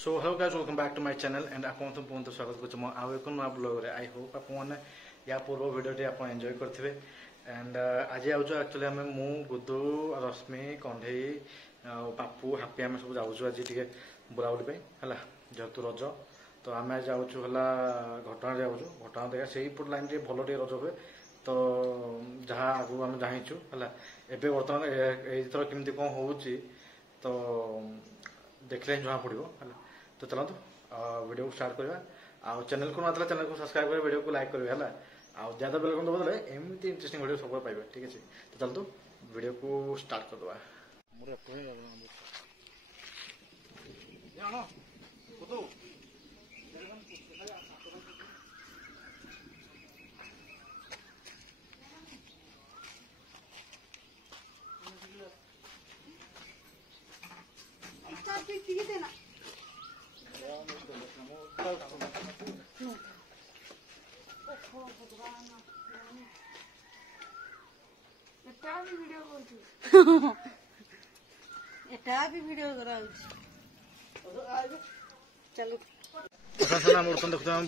So hello guys, welcome back to my channel and आपन तो बहुत स्वागत करछु म आउ एक नया ब्लॉग रे। आई होप आपन या पूर्व वीडियो टे आपन एंजॉय करथिबे। एंड आज आउछु एक्चुअली हम मु गुदु रश्मि कंढई पापू हैप्पी हम सब जाउछु आज टिके बुलाउली पे हला जेतु रज तो आम जाउछु हला घटना जाउछु घटना देखा सेही पुट लाइन रे भलो टे रज हुए तो जहाँ आगु आम जाहिछु हला एबे वर्तमान एई थर केमती कोन होउची तो देखले जहाँ पड़ो है। तो चलते वीडियो को स्टार्ट करवा। आ चैनल को ना चैनल को सब्सक्राइब कर वीडियो को लाइक करेंगे है आ ज्यादा बेलकम दबा देले एमती इंटरेस्टिंग वीडियो सब पाइबे। ठीक है, तो चलते वीडियो को स्टार्ट कर दवा।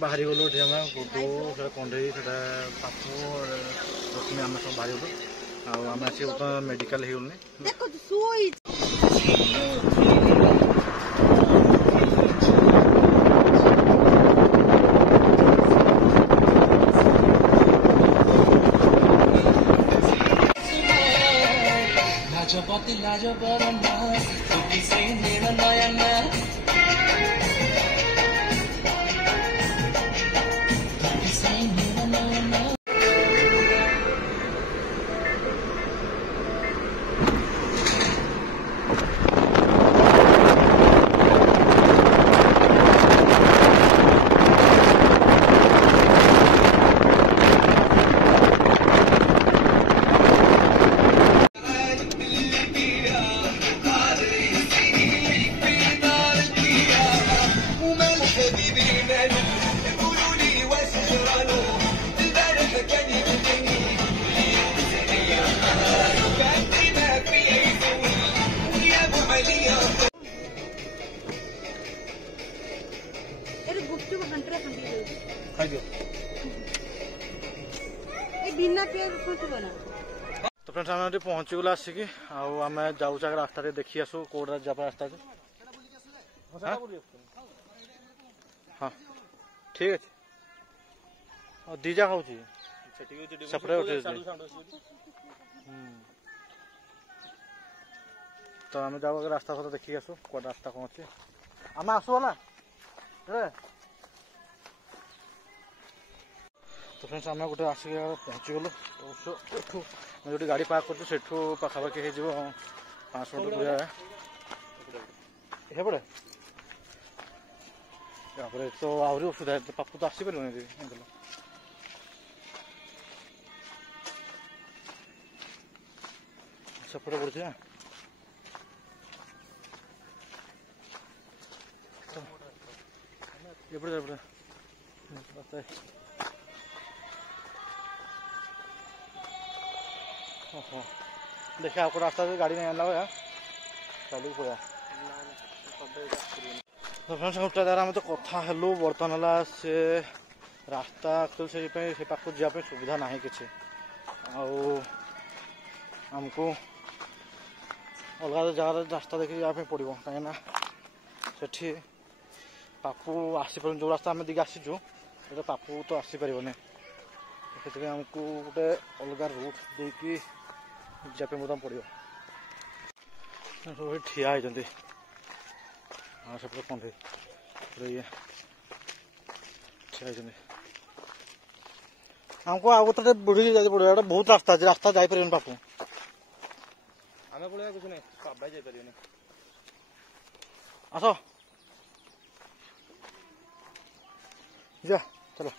बाहरी गलु गुडू कंढई पापू रश्मि आम सब बाहरी गलु आम आसी मेडिकल तो फ्रेंड्स आम पहुँची गला आसिक आम जाऊँ रास्ता देखी आसू कौटा जापा रास्ता हाँ ठीक अच्छे दीजा खाऊ तो आम जाऊ रास्ता फास्ता देखी आसू कौट रास्ता कौन अच्छे आम आसू ना तो फ्रेंड्स आम गोटे आसिक पहुँची गलु तो जो गाड़ी पार्क कर पाखापाखि हो 500 मीटर दूर है पड़े तो आहरी असुविधा है पापू तो आसपार सेपटे पड़े एपटे देखा आपको रास्ता से गाड़ी नहीं आना हुआ चल पड़ा तो फ्रेंड्स गोटे आम तो कथा हेलु बर्तमान है से रास्ता एक्चुअली से पाक जावाई सुविधा ना कि आमको अलग जगह रास्ता देखिए जावाई पड़ो कहीं से पापू आसपार जो रास्ता आम दिखे आसीचु पापू तो आसपार से आमको गोटे अलग रूट देकी जापे मत पड़ो सब ठिया होती हाँ सब कंढई ये ठिया होती हमको आगे तो बुढ़ी जाती पड़ो बहुत रास्ता अच्छे रास्ता जापर पापू आम पड़ा कुछ नहीं बाबा जापर आस जा चलो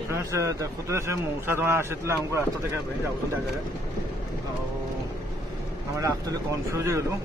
फ्रेंड्स देखुते से मौसा जमा आसी आमको रास्ता देखा जाऊँ आगे आम एक्चुअली कन्फ्यूज हो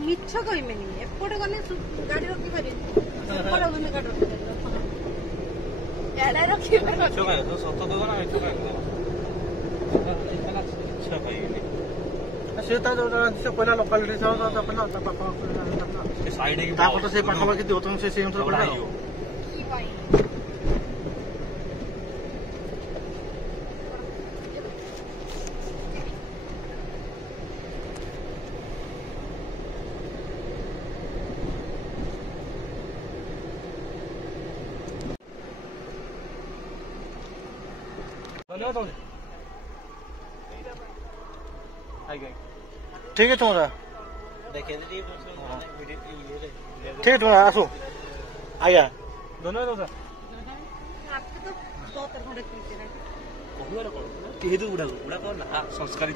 मिछ कहमें एपटे गले गाड़ी रखी पारे गाड़ी रखी पहला लोकालिटी से पाखापाखि दिव तुम से पड़ा ठीक है तुम्हारा ठीक है तुम्हारा आसो आज्ञा धन्यवाद संस्कारी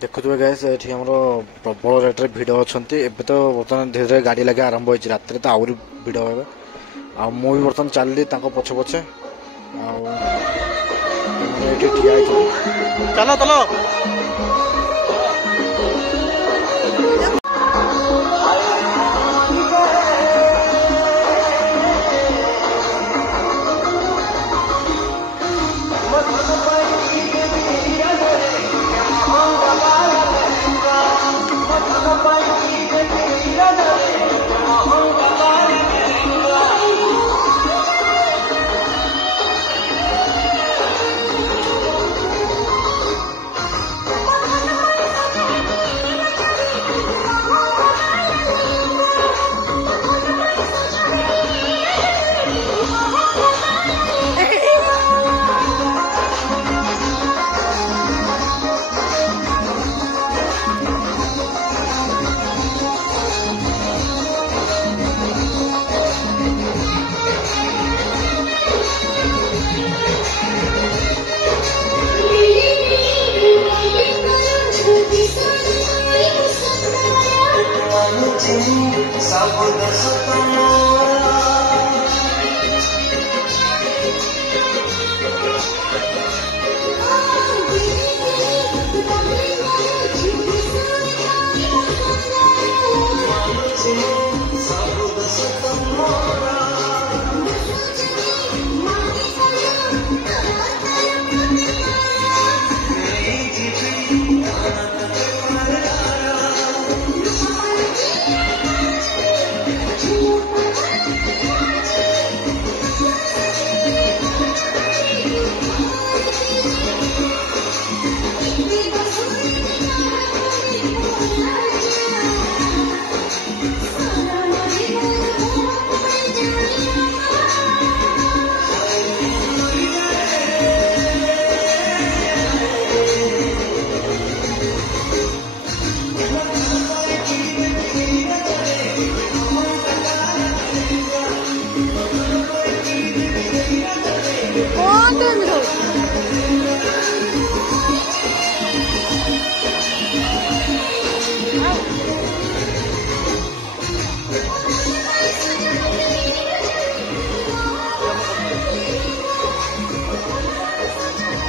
देखुए गैस ये आम प्रबल रेट भिड़ अच्छा एवं तो बर्तमान धीरे धीरे गाड़ी लगे आरंभ हो रात तो आहरी भिड़ हे मुझे बर्तमान चलली पछे पछे ठिया चलो चलो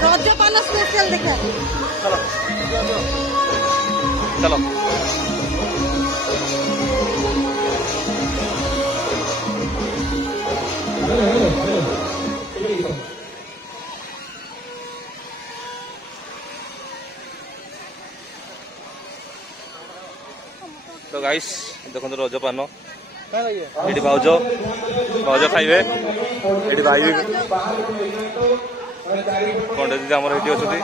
रजपान स्पेशल देखा चलो चलो तो गाइस देखो रजपान ये भाज भाज खाइबे ये भाई पंडित दीदी आमर ये अच्छे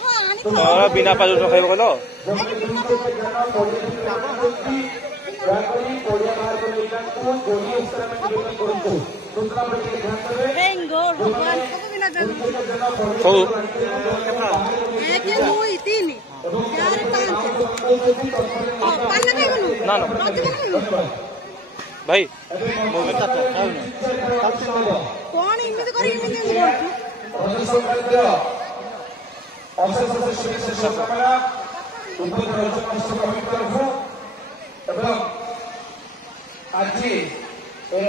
हाँ बिना पाज खाइब कहल ना भाई कौन इमित करी आज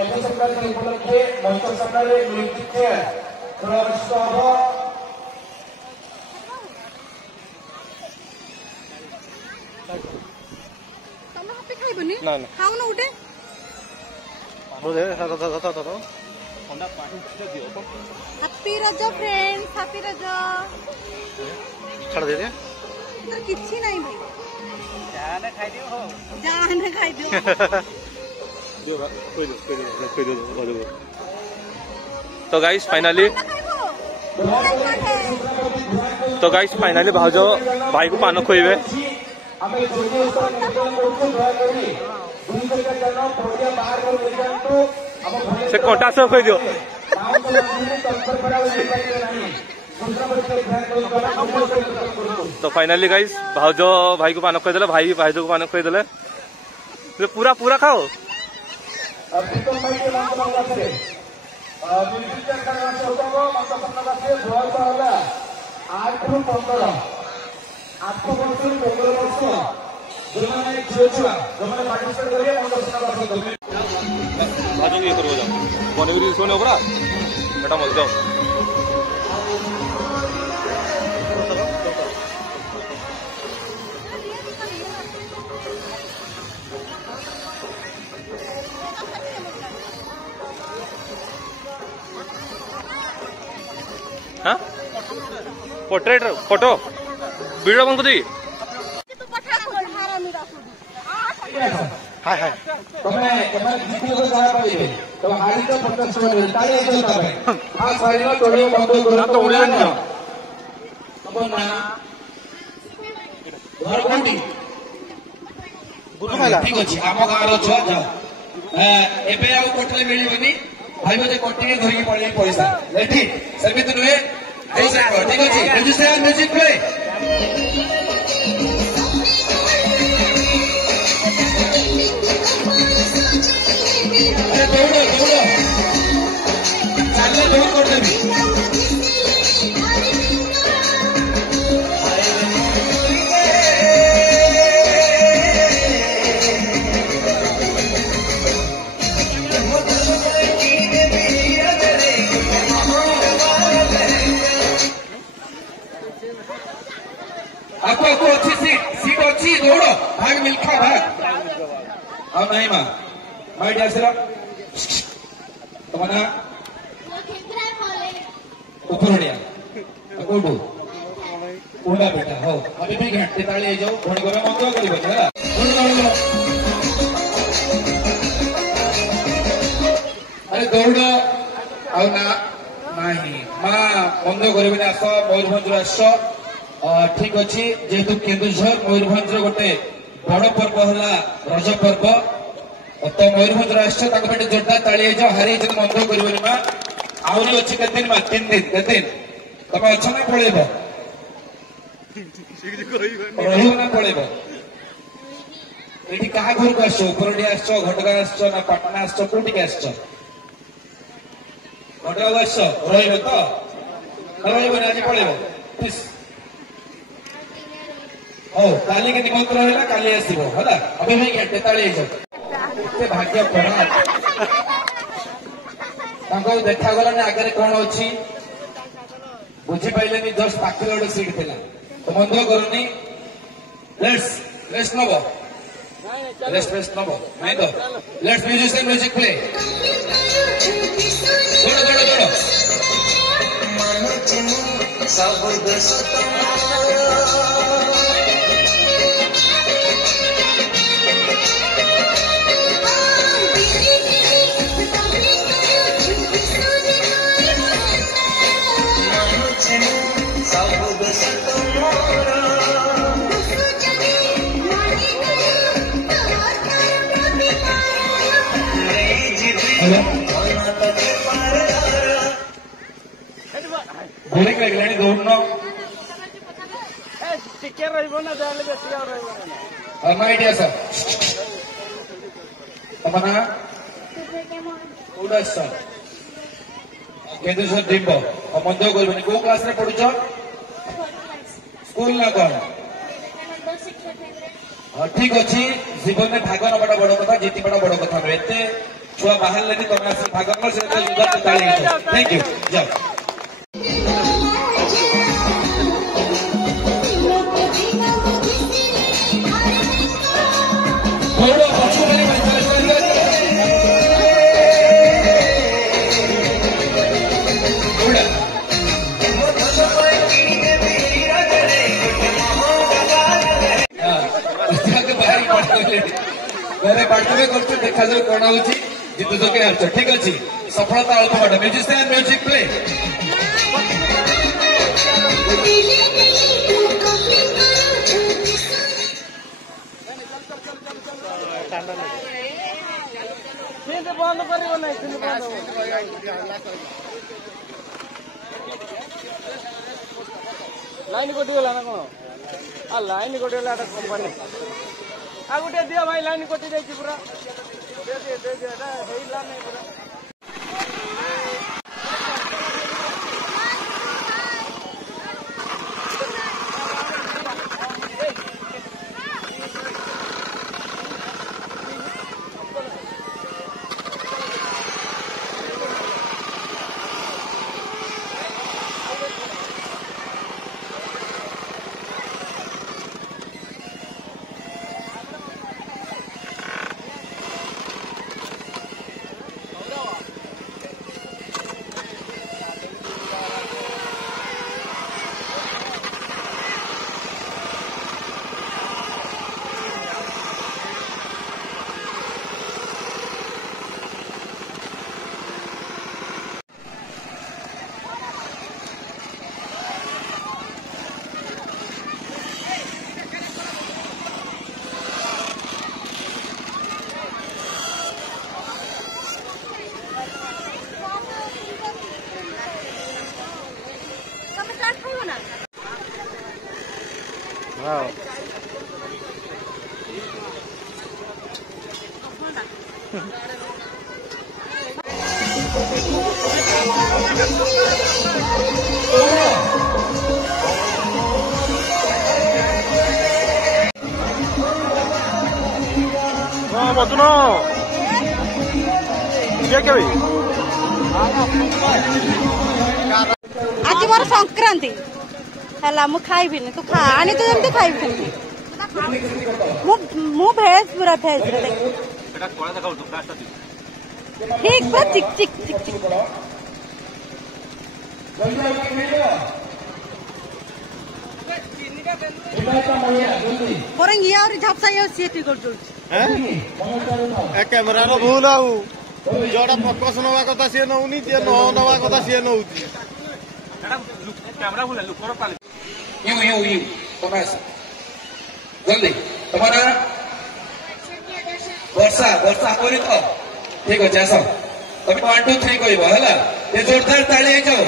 रथ संक्रांति उपलक्षे मंच सामने म्यूजिक चेयर प्रदर्शित हम ना खाऊ ना उठे हैप्पी रज फ्रेंड्स हैप्पी रज छाड़ दे किसी नहीं भाई जाने खाई दियो तो गाइस फाइनली भाज भाई को पान खोइबे से कंटा सब खोई दियो तो फाइनली गाइस भाज भाई को पान खोईदे भाई भाई को पान खोईदे पूरा पूरा खाओ भाजो ये करबो जाओ बनेगिरी सोने ओपरा बेटा मत जाओ हाँ पोर्ट्रेट फोटो वीडियो बंद कर दी हाय हाय તમે એમાં જીતી તો સારા પાડીએ તો હારી તો 50 ટકા તાળી દો તમે આ સારીનો ટોળીઓ બંધ કરો તો ઉડે ન અબો ના ઘર કોંડી ঠিক ଅଛି ଆମ ଗାଁର ଛୁଆ ଯାଅ ଏବେ ଆଉ କୋଠରେ ମିଳିବନି ଭାଇ ବୋଧେ କୋଠିରେ ଧରିକି ପଳେଇ ପଇସା ରେଡି ସେମିତି ନୁହେଁ ଏଇ ସାଙ୍ଗ ଠିକ ଅଛି ମ୍ୟୁଜିକ୍ ପ୍ଲେ आपको अच्छी सीट अच्छी दौड़ो भाग मिल्खा भाग और नहीं माँ भाई डैसरा तुम्हारा उपरोड़िया कोडू उड़ा बेटा हो अभी भी घंटे ताली जाओ घोड़ी को मंत्र करी बच्चा अरे दौड़ ଆଉ ନା ନାହିଁ ମା ବନ୍ଦ କରିବେନି ଆସ ମୟୂରଭଞ୍ଜରୁ ଆସ ଠିକ ଅଛି ଯେହେତୁ କେନ୍ଦୁଝର ମୟୂରଭଞ୍ଜର ଗୋଟେ ବଡ ପର୍ବ ହେଲା ରଜ ପର୍ବ ତ ମୟୂରଭଞ୍ଜରୁ ଆସିଛ ତାଙ୍କ ପାଇଁ ଜୋରଦାର ତାଳି ହେଇଯାଅ ହାରି ଯଦି ବନ୍ଦ କରିବେନି ମା ଆହୁରି ଅଛି କେତେ ଦିନ ମା 3 ଦିନ କେତେ ଦିନ ତମେ ଅଛ ନା ପଳେଇବ ରହିବ ନା ପଳେଇବ ଏଠି କାହା ଘରକୁ ଆସିଛ ଉପରଟି ଆସିଛ ଘଟଗାଁ ଆସିଛ ନା ପାଟଣା ଆସିଛ କୋଉଠିକି ଆସିଛ ଘଟଗାଁ ଆସିଛ ରହିବ ତ ରହିବନି ଆଜି ପଳେଇବ ହଉ କାଲିକି ନିମନ୍ତ୍ରଣ ହେଲା କାଲି ଆସିବ ହେଲା ଅଭି ଭାଇ ଘଣ୍ଟେ ତାଳି ହେଇଯାଉ ଏତେ ଭାଗ୍ୟ ଖରାପ ତାଙ୍କୁ ଦେଖାଗଲାନି ଆଗରେ କଣ ଅଛି ବୁଝିପାରିଲେନି ଜଷ୍ଟ ପାଖରେ ଗୋଟେ ସିଟ୍ ଥିଲା ତ ବନ୍ଧ କରୁନି ରେଷ୍ଟ ନବ ରେଷ୍ଟ ନବ ନାଇଁ ତ ଲେଟ୍ସ ମ୍ୟୁଜିକ୍ ପ୍ଲେ बोरिंग लगे दौड़न आइडिया सर तम ना केन्दुझर डिम्ब मन दुख कर कौ क्लास में पढ़ुच स्कूल ना कौन ठीक अच्छी जीवन में भाग नवाटा बड़ कथा जीतवाटा बड़ कथा नुहे एत छुआ बाहर तुम भाग थैंक यू जाओ मेरे पार्टी में देखा जाए कौन हो जीतु जो के ठीक अच्छे सफलता अल्प बाट म्यूजिशियन म्यूजिक प्ले बंद कर लाइन कटिगला ना कौन लाइन कटिगला कंपानी आ गोटे दियो भाई लाइन कटि जाइए पूरा दे पूरा Wow. मधुन आज मोर संक्रांति है मु खाइबि तू खा आनी तू जमती खाइबि मु भेज पूरा भेज ठीक पूरा चिक चिक चिक चिक बरंग ये और झपसा ये सीटी कर जोड़ कैमेरा भूल आउ जोड़ा फोकस नवा कथा सी नौनी जे न नवा कथा सी नौची कैमरा भूल लुकर पाले यू तमास जल्दी तुम्हारा वर्षा वर्षा कोरी तो ठीक अछि आसो तुम 1 2 3 कहबो हला ये जोरदार ताली हे जाओ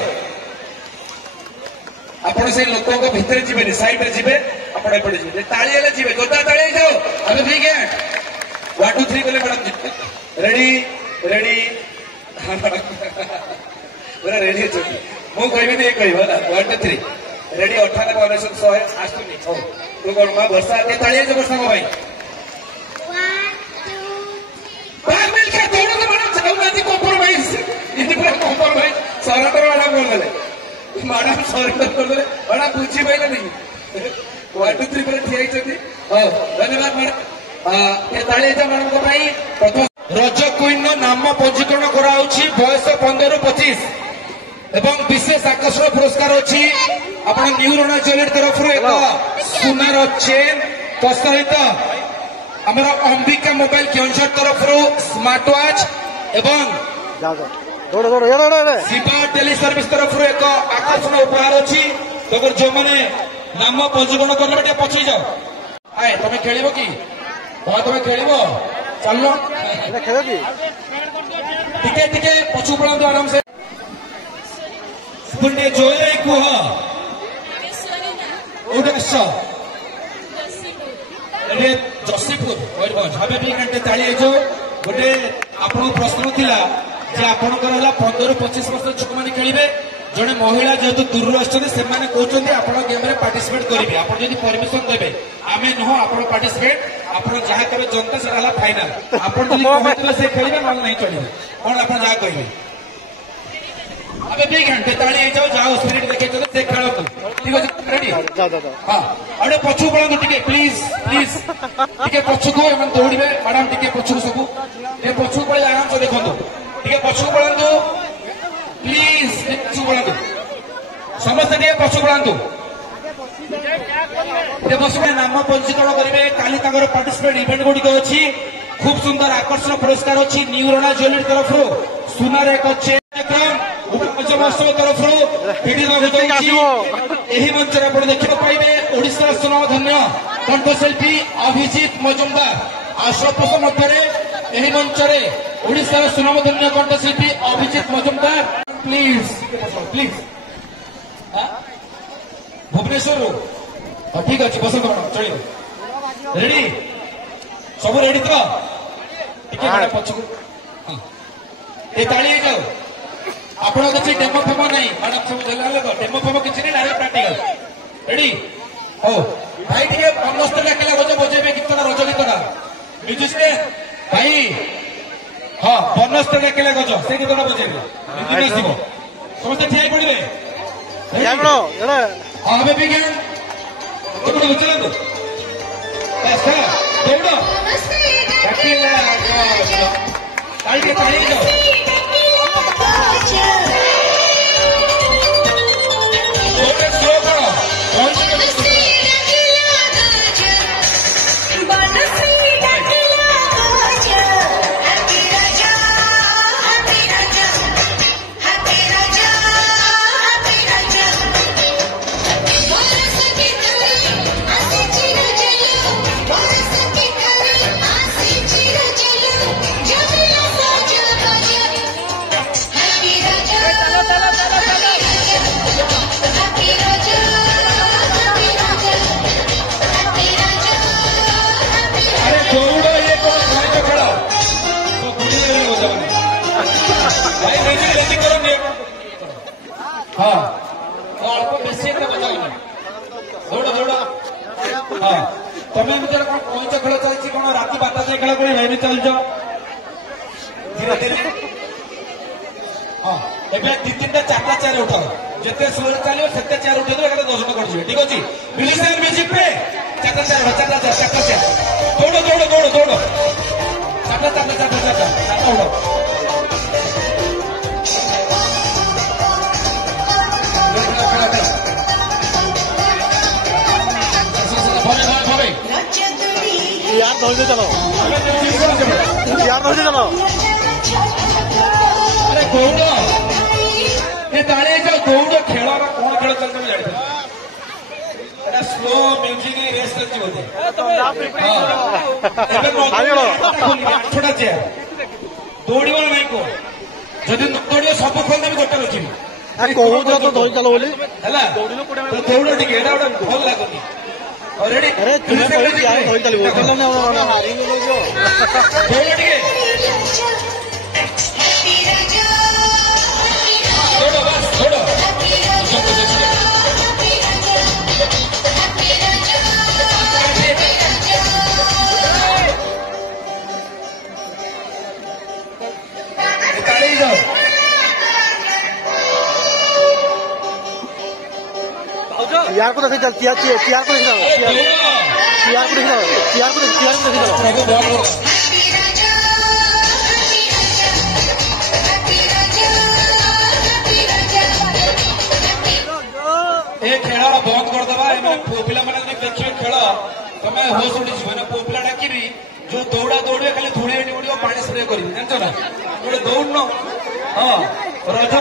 आपण से लोकों को भीतर जीवे साइड रे जीवे आपण एपटे जीवे ताली हेले जीवे जोरदार ताली हे जाओ अबे ठीक है 1 2 3 कहले मैडम रेडी रेडी पूरा रेडी छ मु कहबी नहीं कहबो ना 1 2 3 रेडी 98 99 100 आस्तुनी हो तू कोन मा वर्षा के ताली हे वर्षा को भाई 1 2 3 मिल के दोनों को मैडम चाहू ना कॉम्प्रोमाइज इति पूरा कॉम्प्रोमाइज सरकार वाला बोल ले मैडम सरकार बोल ले बड़ा पूछी पाइले नहीं 1 2 3 पर ठियाई छथि हो धन्यवाद मैडम ये ताली हे मैडम को भाई प्रथम रज क्वीन नाम पंजीकरण कराउछि बयस 15 रु 25 एवं विशेष आकर्षण पुरस्कार अच्छी आपण न्यू रण ज्वेलरी तरफ एक सुनार चेन तसहित आमर अंबिका मोबाइल केन्सर तरफ स्मार्ट वॉच एवं शिवा टेली सर्विस तरफ एक आकर्षण उपहार अच्छी तो जो मैंने नाम पंजीकरण कर पछी जाओ आए तुम खेल कि तुम खेल चल टिके पछू पड़ा आराम से पुण्य जोरे कुह उड़ास जसीपुर मयूरभंज हमें भी घंटे ताली जो गोटे आपन प्रश्न थिला जे आपनकर हला 15-25 वर्ष छुक माने खेलिबे जने महिला जेहेतु दूर आछन से माने कहउछन आपन गेम रे पार्टिसिपेट करिवे आपन जदी परमिशन देबे आमे न आपन पार्टिसिपेट आपन जहा करे जनता से हला फाइनल आपन जदी कहतले से खेलिबे न नहीं चलिबे कोन आपन जहा कहिबे अबे भी घंटे ताली जाओ जाओ स्पिरिट देखे चलो देख खेलो तुम ठीक है रेडी जाओ जाओ हां अरे पछु पळंदु टिके प्लीज प्लीज टिके पछु को एमन दौड़िबे मैडम टिके पछु सब ए पछु पळे आराम से देखंतु टिके पछु पळंदु प्लीज पछु पळंदु समस्त टिके पछु पळंदु ए पछु नाम पंजीकरण करिवे काली तागर पार्टिसिपेट इवेंट गुडी को अछि खूब सुंदर आकर्षण पुरस्कार अछि न्यू रोना ज्वेलरी तरफ रो सुनार एक चेक्रम महोत्सव तरफ यही मंच आप देखा पाइबे ओडिशा सुनामधन्य कंठशिल्पी अभिजीत मजुमदार आश्रपस मध्य यही मंच ओडिशा सुनामधन्य कंठशिल्पी अभिजीत मजुमदार प्लीज प्लीज भुवनेश्वर ठीक अच्छे बसंत मैडम चलो रेडी सब रेडी तो पछक ताली जाओ आपण किसी डेमो फेमो नहीं मैडम सब जला लोग डेमो फेमो किसी नहीं डायरेक्ट प्रैक्टिकल रेडी हो भाई ठीक है 15 लाख बजे बजेबे गीतटा रज गीतटा म्यूजिशियन भाई हां 15 लाख गज से गीतटा बजेबे म्यूजिक आसीबो समस्त ठिया पड़िबे जामरो एड़ा हां हमें बिगिन तो चलो ऐसा दौड़ो प्रैक्टिकल ताली जाओ हाँ अल्प बेसी बजाओ दौड़ दौड़ हाँ तुम्हें कौन पैंच खेल चलती कौन राति 12 खेल कौन भाई चल जाओ धीरे धीरे हाँ एवं 2-3टा 4टा चेयर उठाओ जिते स्लो चलो से चेयर उठे 10 जन कर ठीक अच्छे म्यूजिक पे 4टा चेयर दौड़ दौड़ दौड़ दौड़ 4टा उड़ो यार दौड़ते चलो यार दौड़ते चलो अरे दौड़ ये ताले जो दौड़ खेल कौन खेल चलते मैं जानी स्लो म्यूजिक रेस चलती होती छोटा चेयर दौड़ नहीं को जदि दौड़ सब खोल देवी गोटे रखी कौन तो दौड़ चलो बोली दौड़ टिके भल लगुनि रेडी अरे तुम्हें दौड़ चलो हारी दौड़ बस दौड़ यार को देखो चल यार को देखो यार को देखो यार को देखो ए खेल बंद करदे पुओ पिला देखिए खेल तुम होश उड़ी ना पुओ पिला डाक जो दौड़ा दौड़े खाली धूड़ी एटी उड़ पानी स्प्रे कर जानच ना गोटे दौड़न हाँ रज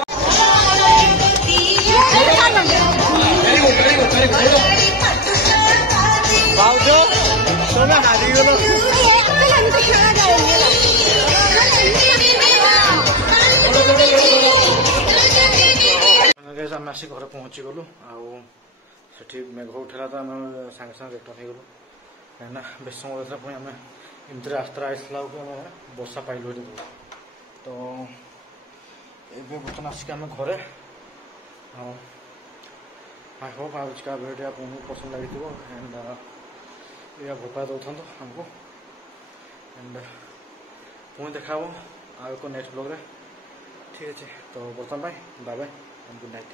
आसी घर पहुँची गलु आठी मेघ उठेला तो आम सागे सागे रिटर्न हो गलु कहीं बेस समय रहता पुणी आम एमती रास्ता आसला आम वर्षा पाइलु ये तो ये बर्तमान आसिक आम घरे आई होप आज का वीडियो आपको पसंद लगी एंड या भोपा दौथा आमको एंड पुणी देखा आउ एक नेक्स्ट ब्लॉग रे ठीक अच्छे तो बर्तमान bye bye and good night.